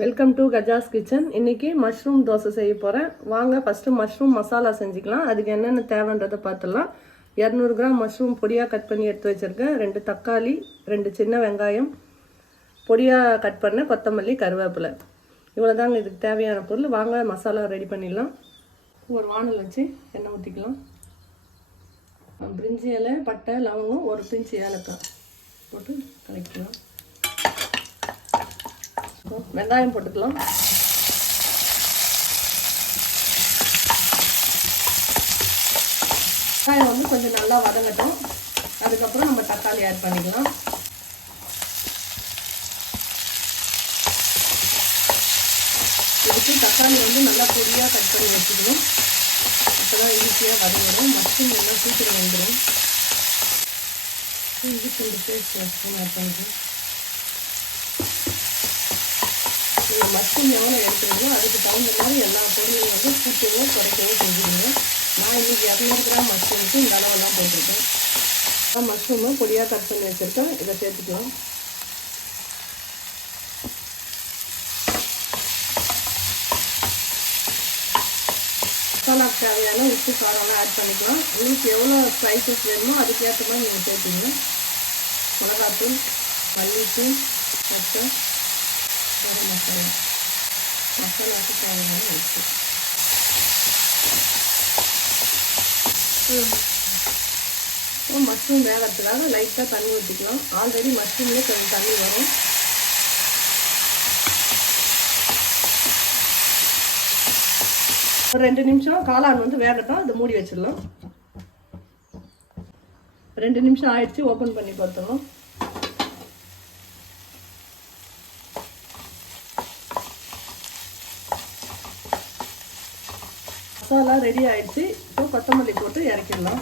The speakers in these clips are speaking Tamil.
Welcome to Gaja's kitchen. இன்றைக்கி மஷ்ரூம் தோசை செய்ய போகிறேன். வாங்க ஃபஸ்ட்டு மஷ்ரூம் மசாலா செஞ்சுக்கலாம். அதுக்கு என்னென்ன தேவைன்றதை பார்த்துடலாம். 200 கிராம் மஷ்ரூம் பொடியாக கட் பண்ணி எடுத்து வச்சுருக்கேன். 2 தக்காளி, 2 சின்ன வெங்காயம், பொடியாக கட் பண்ண கொத்தமல்லி, கருவேப்பிலை. இவ்வளோ தாங்க இதுக்கு தேவையான பொருள். வாங்க மசாலா ரெடி பண்ணிடலாம். ஒரு வானல் வச்சு எண்ணெய் ஊற்றிக்கலாம். பிரிஞ்சி இலை, பட்டை, லவங்கம், ஒரு பிஞ்சு ஏலக்காய் போட்டு கலக்கலாம். வெங்காயம் போட்டுக்கலாம். வெங்காயம் வந்து கொஞ்சம் நல்லா வதங்கட்டும். அதுக்கப்புறம் நம்ம தக்காளி ஆட் பண்ணிக்கலாம். இதுக்கு தக்காளி வந்து நல்லா பொடியாக கட் பண்ணி வச்சுக்கணும். அப்போ தான் ஈஸியாக வதங்கிடும். மஷ்ரூம் எல்லாம் சீக்கிரம் வந்துடும். இஞ்சி பூண்டு பேஸ்ட் ஆட் பண்ணிக்கலாம். நீங்கள் மஷ்ரூம் எவ்வளோ எடுத்துக்கிறீங்களோ அதுக்கு தகுந்த மாதிரி எல்லா பொருளையும் வந்து கூட்டவோ குறைக்கவோ செஞ்சுருங்க. நான் இன்றைக்கி 200 கிராம் மஷ்ரூமுக்கு இந்த அளவெல்லாம் போட்டிருக்கேன். மஷ்ரூமை பொடியாக கட் பண்ணி வச்சுருக்கேன். இதை சேர்த்துக்கலாம். மசாலாவுக்கு தேவையான உப்பு காரம்லாம் ஆட் பண்ணிக்கலாம். உங்களுக்கு எவ்வளோ ஸ்பைசஸ் வேணுமோ அதுக்கேற்ற மாதிரி நீங்கள் சேர்த்துங்க. மிளகாத்தூள், மல்லித்தூள், பட்டை, கரம் மசாலா, மசாலாவுக்கு தேவையான உப்பு. அப்புறம் மஷ்ரூம் வேகிறதுக்காக லைட்டாக தண்ணி ஊற்றிக்கலாம். ஆல்ரெடி மஷ்ரூம்லேயே கொஞ்சம் தண்ணி வரும். ஒரு 2 நிமிஷம் காளான் வந்து வேகட்டும். அதை மூடி வச்சிடலாம். 2 நிமிஷம் ஆயிடுச்சு. ஓப்பன் பண்ணி பார்த்தோம். மசாலா ரெடி ஆயிடுச்சு. இப்போ கொத்தமல்லி போட்டு இறக்கிடலாம்.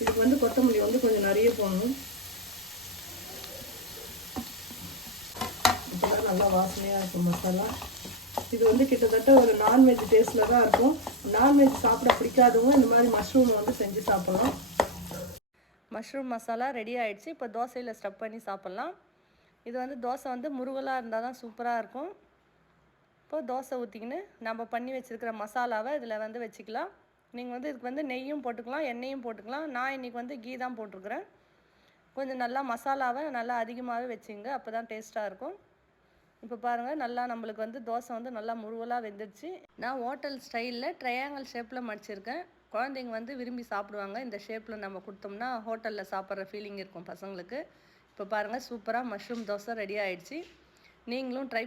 இதுக்கு வந்து கொத்தமல்லி வந்து கொஞ்சம் நிறைய போடணும். இப்போதான் நல்லா வாசனையாக இருக்கும் மசாலா. இது வந்து கிட்டத்தட்ட ஒரு நான்வெஜ் டேஸ்ட்டில் தான் இருக்கும். நான்வெஜ் சாப்பிட பிடிக்காதவங்க இந்த மாதிரி மஷ்ரூம் வந்து செஞ்சு சாப்பிட்லாம். மஷ்ரூம் மசாலா ரெடி ஆகிடுச்சு. இப்போ தோசையில் ஸ்டஃப் பண்ணி சாப்பிட்லாம். இது வந்து தோசை வந்து முருகலாக இருந்தால் தான் சூப்பராக இருக்கும். இப்போது தோசை ஊற்றிக்கின்னு நம்ம பண்ணி வச்சுருக்கிற மசாலாவை இதில் வந்து வச்சுக்கலாம். நீங்கள் வந்து இதுக்கு வந்து நெய்யும் போட்டுக்கலாம், எண்ணெயும் போட்டுக்கலாம். நான் இன்றைக்கி வந்து கீ தான் போட்டிருக்கிறேன். கொஞ்சம் நல்லா மசாலாவை நல்லா அதிகமாகவே வச்சுங்க. அப்போ தான் டேஸ்ட்டாக இருக்கும். இப்போ பாருங்கள், நல்லா நம்மளுக்கு வந்து தோசை வந்து நல்லா முருகலாக வெந்துடுச்சு. நான் ஹோட்டல் ஸ்டைலில் ட்ரையாங்கிள் ஷேப்பில் மடிச்சிருக்கேன். குழந்தைங்க வந்து விரும்பி சாப்பிடுவாங்க. இந்த ஷேப்பில் நம்ம கொடுத்தோம்னா ஹோட்டலில் சாப்பிட்ற ஃபீலிங் இருக்கும் பசங்களுக்கு. இப்போ பாருங்கள், சூப்பராக மஷ்ரூம் தோசை ரெடி ஆகிடுச்சு. நீங்களும் ட்ரை